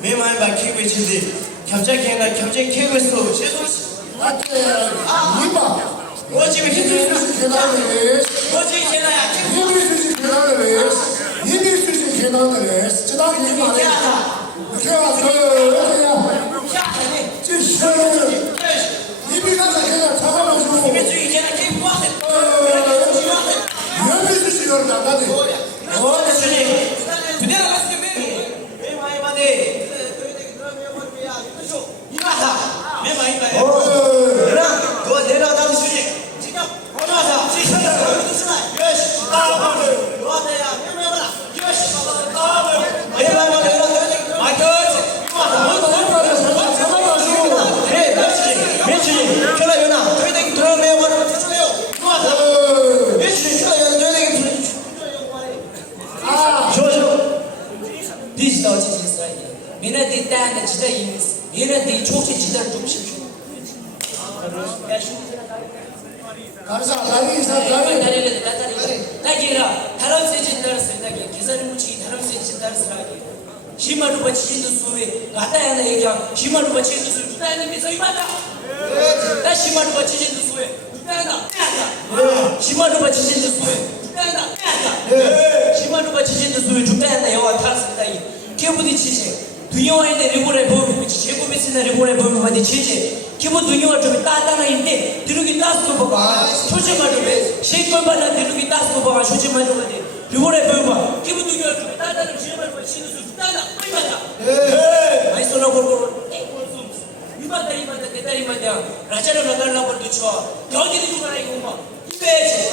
매만 막히고 있는데 갑자기 캐고서 제소스 이봐 어찌 힘들수 계단을 어찌 제나야 힘들수 계단을 힘들수 계단을 저당 얘기 안 해. 그래서 그냥 이비 가서 그냥 잡아가지고 이게 제나 게임 와서 이런 수식으로 나가대. 그대로 갔을 때 매만 받에 이마사 매만 이마에 너 내려다 주지 지금 얼마사 지금 여시 따라가면 너한테야 매매하라 여시 따라가면 매매하라 마이크 이마사 잡아가지고 그래 며칠 전화 연락 저희들이 들어오면 뭐라고 해줘요 이마사 며칠 전화 연락 저희들이 디지털 지지사이 미나디 땅에 지다 이미스 미나디 초치 지다 좀씩 가르사 다리를 나기라 다른 세진 달스다기 기사를 묻히 다른 세진 달스라기 시마루 버치진도 수에 나타야나 얘기야 시마루 버치진도 수 주다는 미서 이마다 나 시마루 버치진도 수에 주다나 시마루 버치진도 수에 주다나 시마루 버치진도 수에 주다나 여와 탈스다 이 기분이 치지 두녀와인데 리고레 보면 제고비스나 리고레 보면 많이 치지 기본 두녀와 좀 따다나인데 드루기 따스고 봐봐 조심하려면 시골바나 드루기 따스고 봐봐 조심하려면 리고레 보면 기본 두녀와 좀 따다는 지어말고 치는 수 따다 빨리 많이 쏘나 골고루 이만다 대다리만다 라자를 나달라고 두쳐 여기는 누가라 이거 뭐 이배지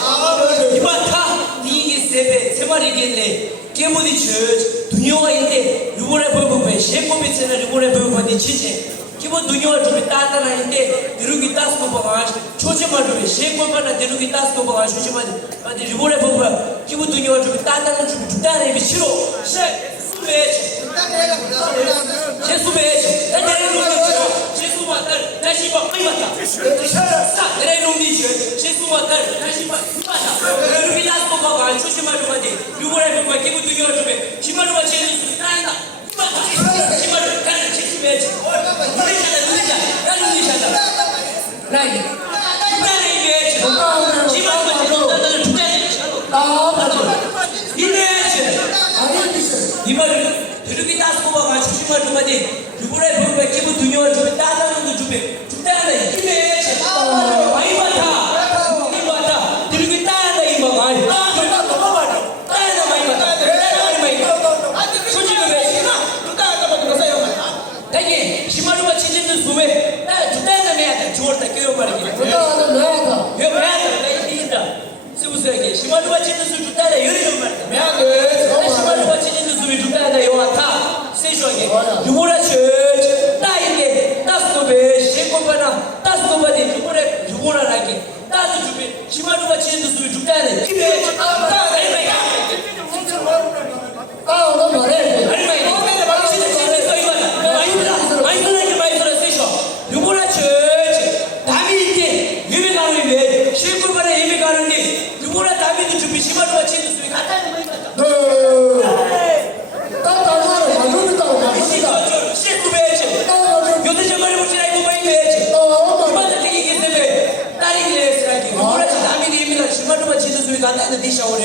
이만다 이게 세 마리겠네 기분이 쳐 두녀와인데 리고레 보면 시골비스나 리고레 보면 치지 기본 두녀와 좀 따다나인데 드루기 따스고 봐봐 조심하려면 시골바나 드루기 따스고 봐봐 조심하려면 리고레 보면 기본 두녀와 좀 따다는 좀 죽다는 힘이 싫어 수배지 제수배지 나 내려놓는 제수만 딸 다시 봐 빨리 왔다 싸 내려놓는 제수만 딸 다시 봐 맞다 드루기 따스고 봐봐 조심하려면 리고레 보면 기본 두녀와 좀 심하려면 제수 따인다 심하려면 딸을 제수배지 라이 나는 이게 지만만 제대로 주장해 이래지 이 말을 드루기 따스고 봐가 조심할 좀 하지 그거를 보면 기분 두녀를 좀 따다는 거 주면 주다는 이래지 많이 받아 드루기 따다 이 봐가 그러니까 너무 많아 따다 많이 받아 솔직히 왜 따다 받는 사요 대기 심하루가 치즈는 수에 주다는 해야 주얼다 껴요 말이야 왜 매하다 이긴다 스무스에게 심하루가 치즈는 수 주다는 열이는 말이야 심하루가 치즈는 수에 주다는 요한타 세슈하게 누구라 쳐 따인게 따스도베 시골바나 따스도 가르치는 디샤오래.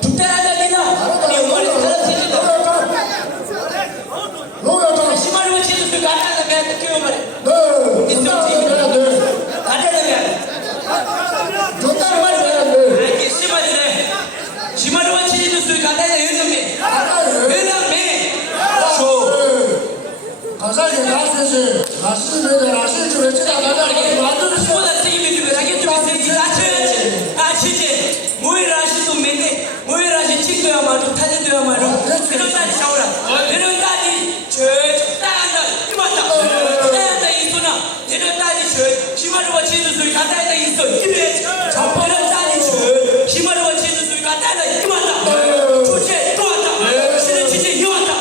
북대한다니나. 아니 엄마를 가르치는다. 시마르고 치는 가르치는 게 어떻게 말해? 네. 있어. 가르치는 시마르고 치는 술 가르치는 요즘에. 왜냐면 감사하게 나서서 맛있는 라시를 좀 해주다 가자. 완전 시보다 책임이 주면 하게 좀 있어야지. 아시지? 모이라시 좀 매네. 모이라시 친구야 말로 타는데야 말로. 그런 날이 샤오라. 그런 날이 적당한다. 이맞다. 따한다 이소나. 그런 날이 시마르와 치즈술 가다에다 있어. 이래. 그런 날이 시마르와 치즈술 가다에다 이맞다. 조체 또 왔다. 신의 치즈 이 왔다.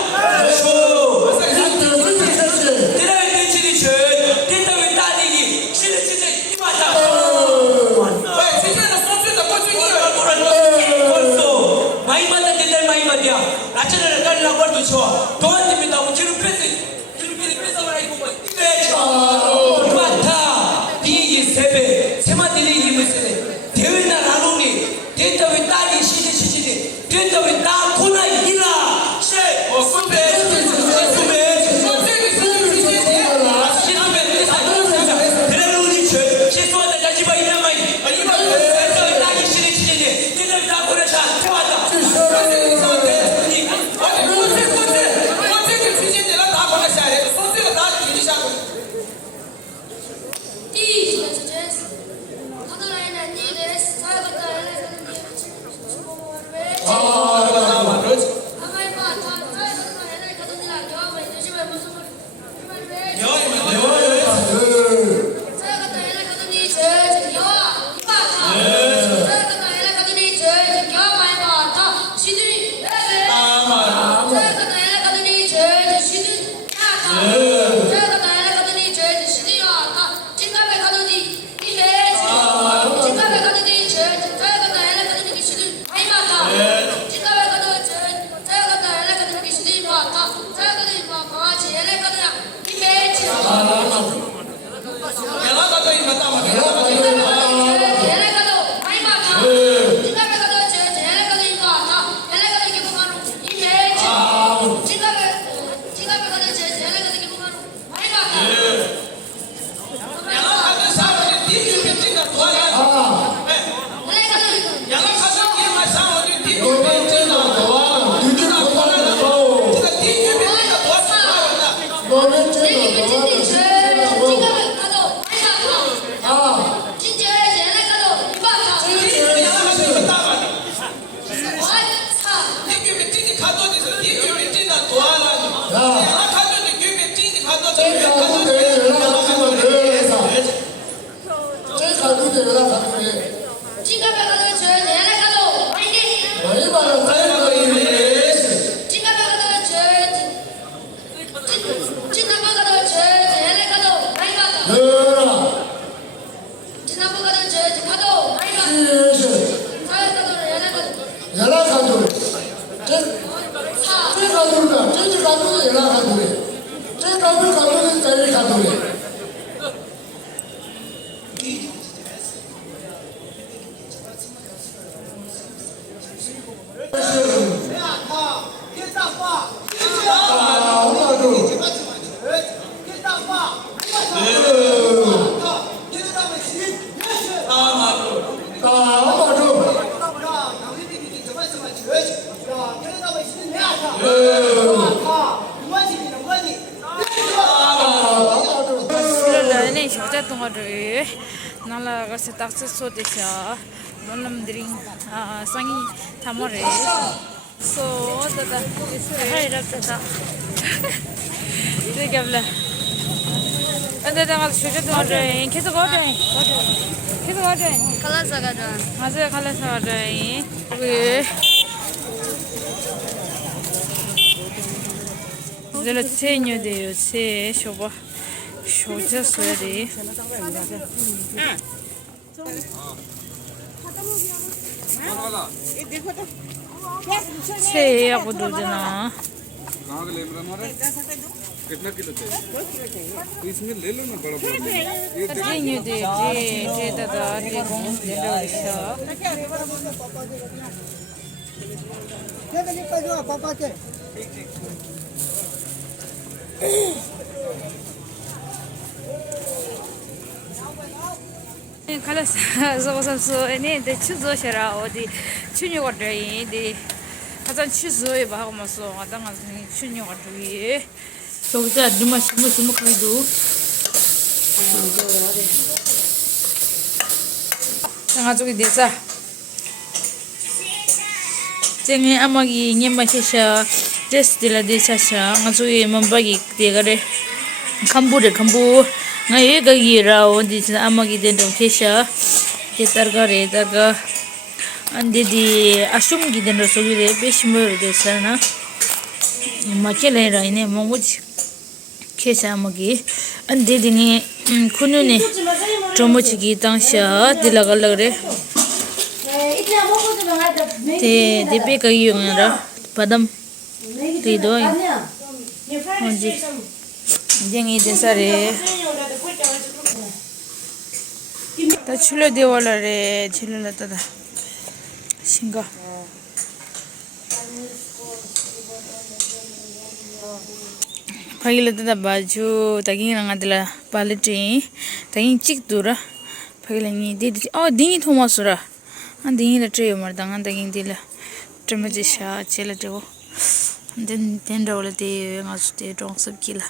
라차를 깔라고 해도 좋아. 동안님이다고 뒤로 뺏어라 이거 뭐 이래. 많다. 비행기 3배. 세마들이 힘을 쓰네. 대회나 나누니. 됐다 왜 딸이 시지니. 됐다 왜 나 코나 일라. 쉐. से आपको दो जना कितना किलो चाहिए तो इसमें ले लो ना बड़ा बड़ा ये Continue de da de gong de lo sha. Kalas so ene de chuzo shara odi chunyo ga de 가장 치즈에 박으면서 아당한 춘녀가 저기 저기다 누마 심으면 그래도 장아 저기 내자 쟁이 아마기 냠마시샤 데스딜라 데차샤 가저기 만바기 데가래 캄부레 캄부 나에 가기라 어디 아마기 된동 케샤 게tar가레 다가 안데디 아숨기 된 소리에 베시머르 데사나 마켈레라 이네 몽고지 케사마기 안데디니 쿠누네 조모치기 당샤 딜라갈라그레 테 데베카기 용나라 바담 리도이 온지 쟁이 데사레 다 출려 되월라레 출려라다다 신가 파길라다 바주 타기랑 아들라 팔레티 타긴 찍두라 파길라니 디디 딩이 토마스라 안 딩이라 트레요 마르당 타긴 딜라 트메지샤 첼레토 된 텐더올레티 가스테 동섭킬라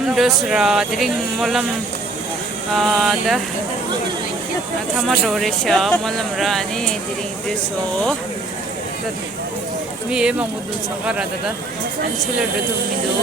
molam dosra dring molam da thama doresha molam rani dring deso mi e mangudu sangara da an chile do midu